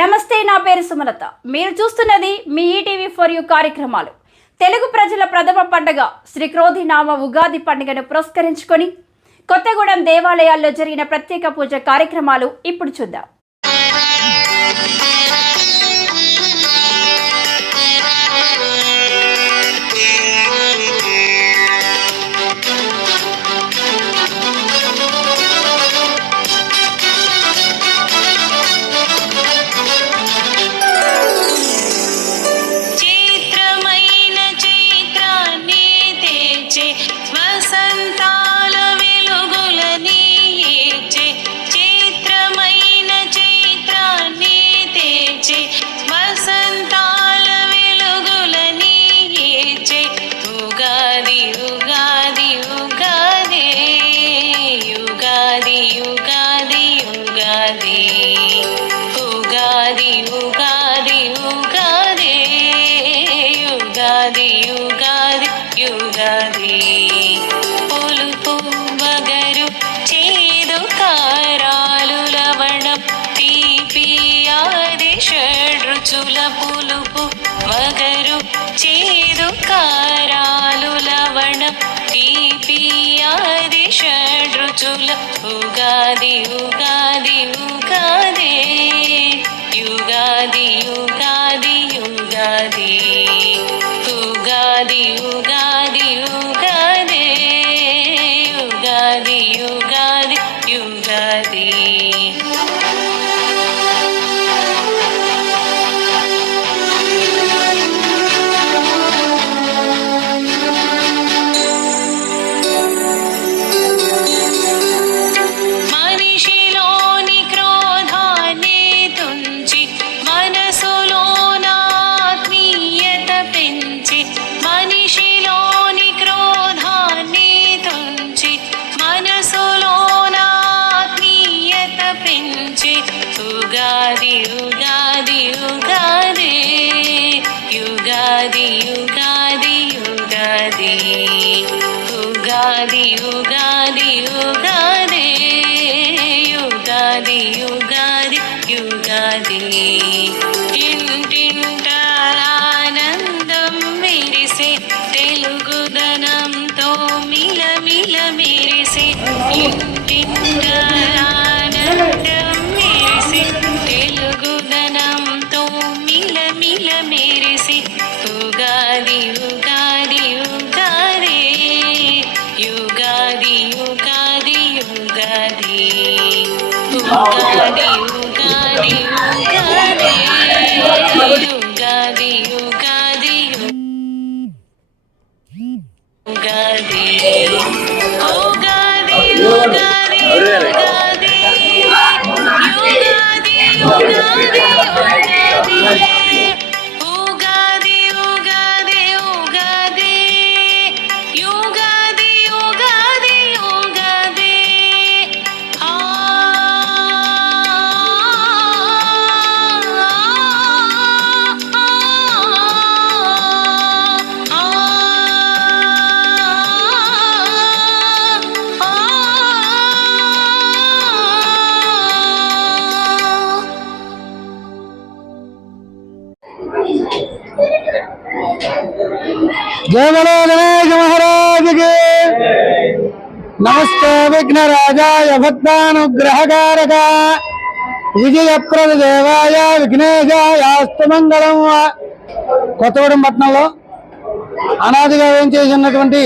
నమస్తే, నా పేరు సుమలత. మీరు చూస్తున్నది మీ ఈటీవీ ఫర్ యూ కార్యక్రమాలు. తెలుగు ప్రజల ప్రథమ పండుగ శ్రీ క్రోధినామ ఉగాది పండుగను పురస్కరించుకొని కొత్తగూడెం దేవాలయాల్లో జరిగిన ప్రత్యేక పూజ కార్యక్రమాలు ఇప్పుడు చూద్దాం. పులుపు వగరు చేదు కారాలు లవణం తీపి ఆది షడ్రుచుల Ugadi Ugadi Ugadi Ugadi Ugadi Ugadi Ugadi Ugadi Ugadi Ugadi Ugadi Ugadi. Ugadi, Ugadi, Ugadi, Ugadi, Ugadi, Ugadi, Ugadi, Ugadi, Ugadi, Ugadi, Ugadi, Ugadi. ఇంటింటానందం మెరిసే తెలుగుదనంతో మిలమిల మెరిసే ఇంటింటానందం తెలుగుదనంతో మిలమిల మెరిసి ఉగాది ఉగాది ఉగాది యుగాది యుగాది యుగాది ఉగాది ఉగాది ఉగాది యుగాది యుగాది ఉగాది ఉగాది ఉగాది ఉగాది ఉగాది ఉగాది యుగాది యుగాది యుగాది जय बोलो गणेश महाराज की। नमस्ते विघ्नराजाय भक्तानुग्रहकारक विजयप्रद देवाय विघ्नेशायास्तु मंगళం. కొత్తగూడెం పట్టణంలో అనాదిగా వేయించేసినటువంటి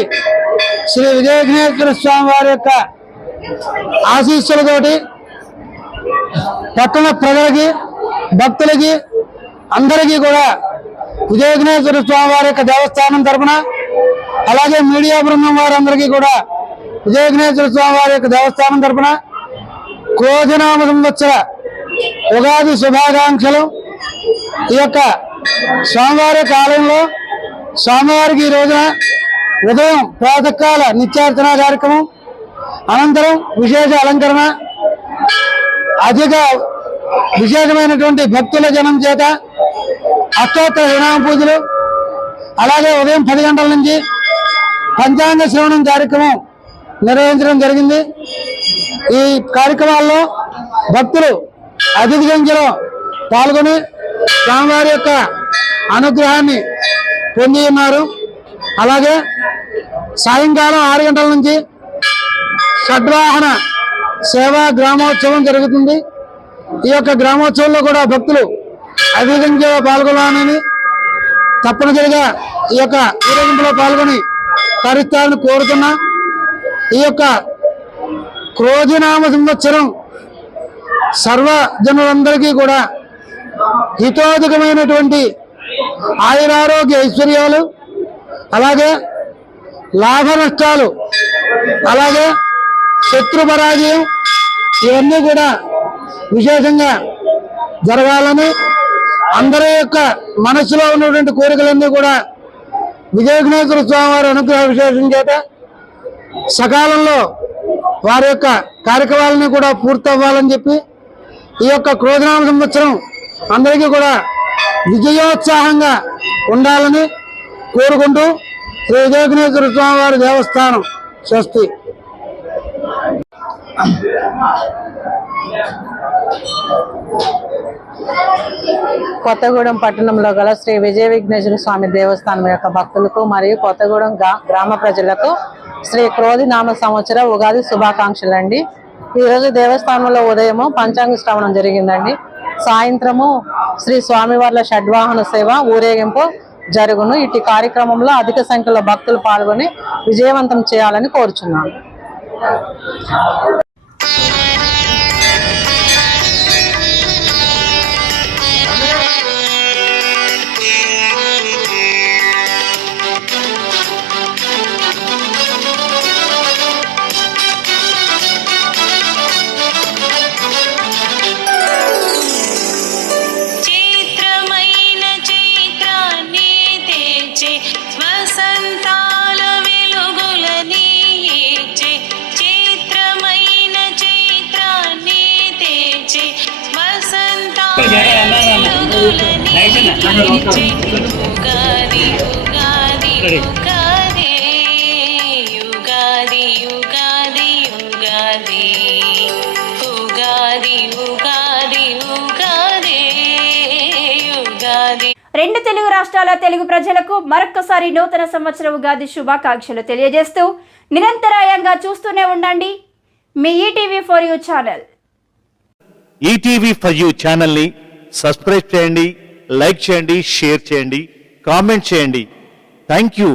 శ్రీ విజయ విఘ్నేశ్వర స్వామి వారి యొక్క ఆశీస్సులతోటి పట్టణ ప్రజలకి భక్తులకి అందరికీ కూడా విజయ విఘ్నేశ్వర స్వామి వారి యొక్క దేవస్థానం తరఫున అలాగే మీడియా బృందం వారందరికీ కూడా విజయ విఘ్నేశ్వర స్వామి వారి యొక్క దేవస్థానం తరఫున క్రోధినామ సంవత్సర ఉగాది శుభాకాంక్షలు. ఈ యొక్క స్వామివారి యొక్క ఆలయంలో స్వామివారికి ఈ రోజున ఉదయం ప్రాతకాల నిత్యార్చన కార్యక్రమం, అనంతరం విశేష అలంకరణ, అధిక విశేషమైనటువంటి భక్తుల జనం చేత అష్టోత్తర వినామ పూజలు, అలాగే ఉదయం 10 గంటల నుంచి పంచాంగ శ్రవణం కార్యక్రమం నిర్వహించడం జరిగింది. ఈ కార్యక్రమాల్లో భక్తులు అధిక సంఖ్యలో పాల్గొని స్వామివారి యొక్క అనుగ్రహాన్ని పొంది ఉన్నారు. అలాగే సాయంకాలం 6 గంటల నుంచి షడ్వాహన సేవా గ్రామోత్సవం జరుగుతుంది. ఈ యొక్క గ్రామోత్సవంలో కూడా భక్తులు అధికంగా పాల్గొనాలని, తప్పనిసరిగా ఈ యొక్క ఊరేగింపులో పాల్గొని తరిస్తారని కోరుతున్నా. ఈ యొక్క క్రోధినామ సంవత్సరం సర్వజనులందరికీ కూడా హితోధికమైనటువంటి ఆయురారోగ్య ఐశ్వర్యాలు, అలాగే లాభ నష్టాలు, అలాగే శత్రు పరాజయం ఇవన్నీ కూడా విశేషంగా జరగాలని, అందరి యొక్క మనసులో ఉన్నటువంటి కోరికలన్నీ కూడా విజయ విఘ్నేశ్వర స్వామి వారి అనుగ్రహ విశేషం చేత సకాలంలో వారి యొక్క కార్యక్రమాలని కూడా పూర్తి అవ్వాలని చెప్పి ఈ యొక్క క్రోధనామ సంవత్సరం అందరికీ కూడా విజయోత్సాహంగా ఉండాలని కోరుకుంటూ శ్రీ విజయ విఘ్నేశ్వర స్వామి వారి దేవస్థానం స్వస్తి. కొత్తగూడెం పట్టణంలో గల శ్రీ విజయ విఘ్నేశ్వర స్వామి దేవస్థానం యొక్క భక్తులకు మరియు కొత్తగూడెం గ్రామ ప్రజలకు శ్రీ క్రోధి నామ సంవత్సర ఉగాది శుభాకాంక్షలు అండి. ఈరోజు దేవస్థానంలో ఉదయము పంచాంగ శ్రవణం జరిగిందండి. సాయంత్రము శ్రీ స్వామివార్ల షడ్వాహన సేవ ఊరేగింపు జరుగును. ఇటు కార్యక్రమంలో అధిక సంఖ్యలో భక్తులు పాల్గొని విజయవంతం చేయాలని కోరుచున్నాను. చైత్రమైన చైత్రాన్ని తెచ్చే వసంతాల వెలుగులని ఇచ్చే, చైత్రమైన చైత్రాన్ని తెచ్చే వసంతాల వెలుగులని ఇచ్చే, ఉగాది ఉగాది ఉగాది యుగాది యుగాది యుగాది ఉగాది ఉగాది ఉగాది యుగాది. రెండు తెలుగు రాష్ట్రాల తెలుగు ప్రజలకు మరొక్కసారి నూతన సంవత్సర ఉగాది శుభాకాంక్షలు తెలియజేస్తూ నిరంతరాయంగా చూస్తూనే ఉండండి మీ ETV for you channel. ETV for you ఛానల్ని సబ్స్క్రైబ్ చేయండి, లైక్ చేయండి, షేర్ చేయండి, కామెంట్ చేయండి. Thank you.